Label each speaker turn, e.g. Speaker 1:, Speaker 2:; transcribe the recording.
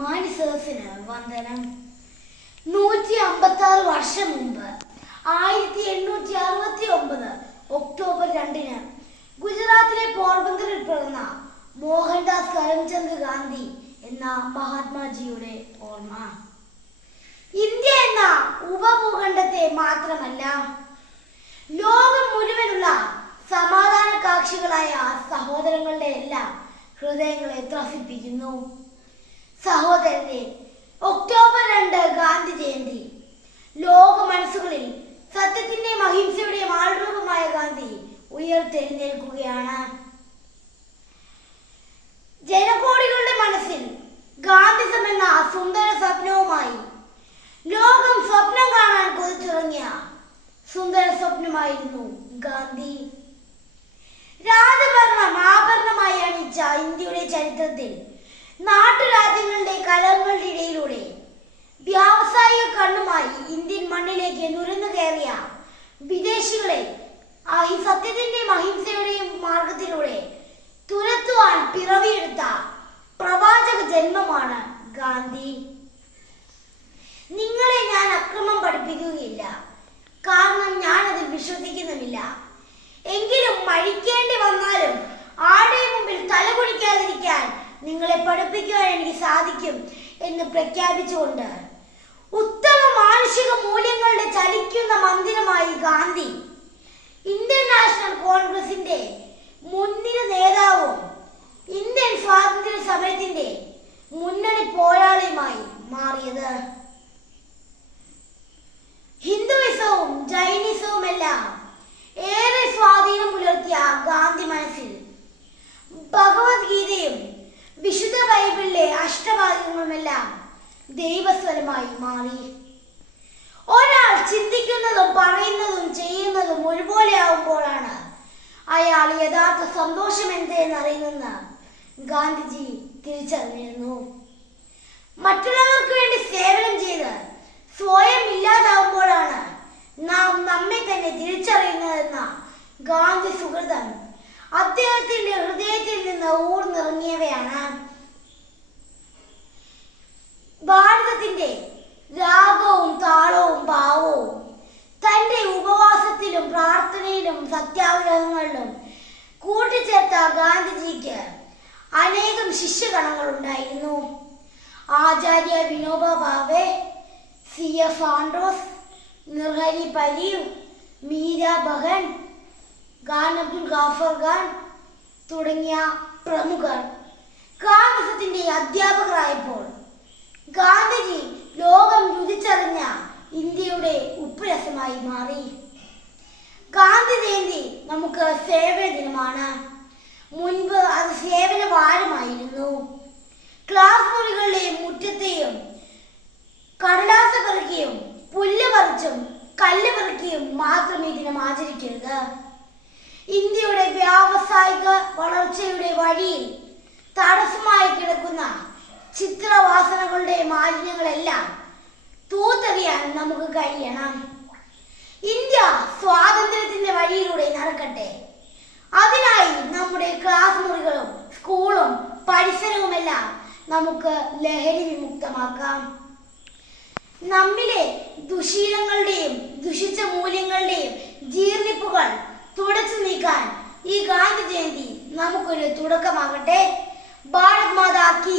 Speaker 1: മാനിസേഴ്സിന് വന്ദനം. നൂറ്റി അമ്പത്തി ആറ് വർഷം മുമ്പ് ആയിരത്തി എണ്ണൂറ്റി അറുപത്തി ഒമ്പത് ഒക്ടോബർ രണ്ടിന് ഗുജറാത്തിലെ പോർബന്ദറിൽ പിറന്ന മോഹൻദാസ് കരംചന്ദ് ഗാന്ധി എന്ന മഹാത്മാജിയുടെ ഓർമ്മ. ഇന്ത്യ എന്ന ഉപഭൂഖണ്ഡത്തെ മാത്രമല്ല ലോകം മുഴുവനുള്ള സമാധാന കാക്ഷികളായ സഹോദരങ്ങളുടെ എല്ലാം ഹൃദയങ്ങളെ ത്രസിപ്പിക്കുന്നു. സഹോദരനെ ഒക്ടോബർ രണ്ട് ഗാന്ധി ജയന്തി. ലോക മനസ്സുകളിൽ സത്യത്തിന്റെയും അഹിംസയുടെയും ആൾരൂപമായ ഗാന്ധി ഉയർത്തെഴുന്നേൽക്കുകയാണ്. ജനകോടികളുടെ മനസ്സിൽ ഗാന്ധിസം എന്ന സുന്ദര സ്വപ്നവുമായി ലോകം സ്വപ്നം കാണാൻ കൊതിച്ചിറങ്ങിയ സുന്ദര സ്വപ്നമായിരുന്നു ഗാന്ധി. രാജഭരണം ആഭരണമായി അണിച്ച ഇന്ത്യയുടെ ചരിത്രത്തിൽ നാട്ടുരാജ്യങ്ങളുടെ അഹി സത്യത്തിന്റെയും അഹിംസയുടെയും മാർഗത്തിലൂടെ തുരത്തുവാൻ പിറവിയെടുത്ത പ്രവാചക ജന്മമാണ് ഗാന്ധി. നിങ്ങളെ ഞാൻ അക്രമം പഠിപ്പിക്കുകയില്ല. കാരണം ഞാൻ അതിൽ വിശ്വസിക്കുന്നുമില്ല. എങ്കിലും മഴിക്കേണ്ടി വന്നാലും ആടെ മുമ്പിൽ തലകുണിക്കാതിരിക്കാൻ നിങ്ങളെ പഠിപ്പിക്കുവാൻ എനിക്ക് സാധിക്കും എന്ന് പ്രഖ്യാപിച്ചുകൊണ്ട് മാനുഷിക മൂല്യങ്ങളുടെ ചലിക്കുന്ന മന്ദിരമായി ഗാന്ധി. ഇന്ത്യൻ നാഷണൽ കോൺഗ്രസിന്റെ മുൻനിര നേതാവും ഇന്ത്യൻ സ്വാതന്ത്ര്യ സമരത്തിന്റെ മുന്നണി പോരാളിയുമായി മാറിയത്. ഹിന്ദുവിസവും ജൈനിസവും എല്ലാം ഏറെ സ്വാധീനം പുലർത്തിയ ഗാന്ധി മനസ്സിൽ ഭഗവത്ഗീതയും വിശുദ്ധ ബൈബിളിലെ അഷ്ടഭാഗങ്ങളുമെല്ലാം ദൈവസ്വരമായി മാറി. ഒരാൾ ചിന്തിക്കുന്നതും പറയുന്നതും ചെയ്യുന്നതും ഒരുപോലെ ആവുമ്പോഴാണ് അയാൾ യഥാർത്ഥ സന്തോഷം എന്ത് എന്നറിയുന്നെന്ന് ഗാന്ധിജി തിരിച്ചറിഞ്ഞിരുന്നു. മറ്റുള്ളവർക്ക് വേണ്ടി സേവനം ചെയ്ത് സ്വയം ഇല്ലാതാവുമ്പോഴാണ് നാം നമ്മെ തന്നെ തിരിച്ചറിയുന്നതെന്ന ഗാന്ധി സുഹൃതം അദ്ദേഹത്തിന്റെ ഹൃദയത്തിൽ നിന്ന് ഊർന്നിറങ്ങിയവയാണ്. പ്രാർത്ഥനയിലും സത്യാഗ്രഹങ്ങളിലും കൂട്ടിച്ചേർത്ത ഗാന്ധിജിക്ക് അനേകം ശിഷ്യഗണങ്ങൾ ഉണ്ടായിരുന്നു Acharya Vinoba Bhave C F Andrews Narhari Parikh Meera Behn Khan Abdul Ghaffar Khan തുടങ്ങിയ പ്രമുഖർ ഗാന്ധിസത്തിന്റെ അധ്യാപകരായപ്പോൾ ഗാന്ധിജി ലോകം രുചിച്ചറിഞ്ഞ ഇന്ത്യയുടെ ഉപ്പുരസമായി മാറി. ഗാന്ധി ജയന്തി നമുക്ക് സേവന ദിനമാണ്. മുൻപ് അത് സേവന വാരമായിരുന്നു ക്ലാസ് മുറികളിലെ മുറ്റത്തെയും കടലാസ പെറുക്കിയും പുല്ല് പറിച്ചും കല്ല് പെറുക്കിയും മാത്രം ഈ ദിനം ആചരിക്കരുത്. ഇന്ത്യയുടെ വ്യാവസായിക വളർച്ചയുടെ വഴിയിൽ തടസ്സമായി കിടക്കുന്ന ചിത്രവാസനകളുടെ മാലിന്യങ്ങളെല്ലാം തൂത്തെറിയാൻ നമുക്ക് കഴിയണം. ഇന്ത്യ സ്വാതന്ത്ര്യത്തിന്റെ വഴിയിലൂടെ നടക്കട്ടെ. അതിനായി നമ്മുടെ ക്ലാസ് മുറികളും സ്കൂളും പരിസരവുമെല്ലാം നമുക്ക് ലഹരി വിമുക്തമാക്കാം. നമ്മിലെ ദുശീലങ്ങളുടെയും ദുഷിച്ച മൂല്യങ്ങളുടെയും ജീർണിപ്പുകൾ തുടച്ചു നീക്കാൻ ഈ ഗാന്ധി ജയന്തി നമുക്കൊരു തുടക്കമാകട്ടെ. ഭാരത് മാതാ കി